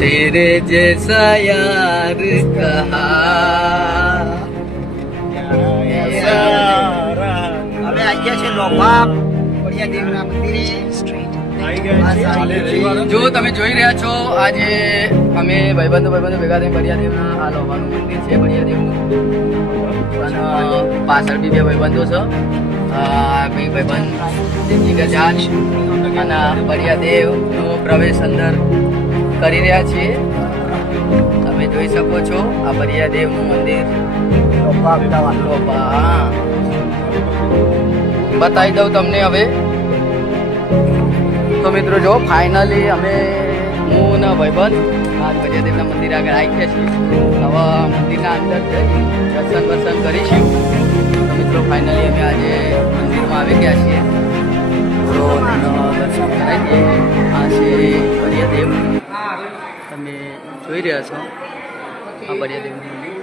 तेरे जैसा यार कहा હવે અહીંયા છે લોભા બળિયા દેવના મંદિરે જો તમે જોઈ રહ્યા છો આજે અમે ભાઈબંધો ભેગા થઈને બળિયાદેવના આ લોભાનું મંદિર છે બળિયાદેવનું અને પાછળ બી બે ભાઈબંધો છે બે ભાઈબંધ દેવજી ગજાન અને બળિયાદેવનો પ્રવેશ અંદર કરી રહ્યા છીએ. તમે જોઈ શકો છો આ બળિયાદેવનું મંદિર લોભા બતાવી દઉં તમને હવે. તો મિત્રો જો ફાઇનલી અમે હું ને ભાઈબંધ આ બળિયાદેવના મંદિર આગળ આવી ગયા છીએ. હવે મંદિરના અંદર દર્શન કરીશું. તો મિત્રો ફાઇનલી અમે આજે મંદિરમાં આવી ગયા છીએ. તો દર્શન કરાવીએ. આ છે બળિયાદેવ, તમે જોઈ રહ્યા છો આ બળિયાદેવનું મંદિર.